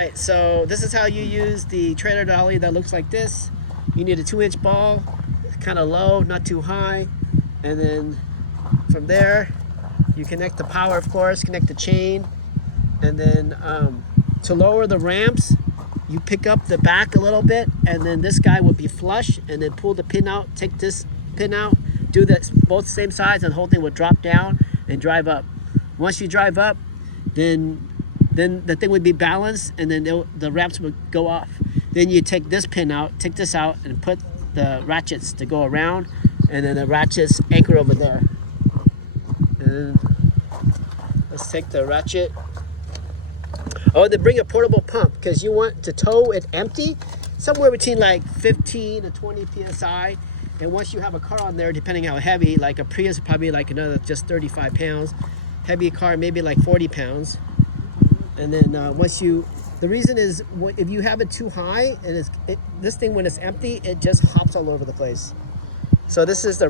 Alright, so this is how you use the trailer dolly that looks like this. You need a 2-inch ball, kind of low, not too high. And then from there, you connect the power, of course, connect the chain. And then to lower the ramps, you pick up the back a little bit, and then this guy will be flush, and then pull the pin out, take this pin out, do this both same sides, and the whole thing will drop down and drive up. Once you drive up, then the thing would be balanced, and then the ramps would go off. Then you take this pin out, take this out, and put the ratchets to go around, and then the ratchets anchor over there. And let's take the ratchet. Oh, they bring a portable pump because you want to tow it empty, somewhere between like 15 to 20 psi. And once you have a car on there, depending how heavy, like a Prius, probably like another just 35 pounds. Heavy car, maybe like 40 pounds. And then the reason is if you have it too high, and this thing when it's empty, it just hops all over the place. So this is the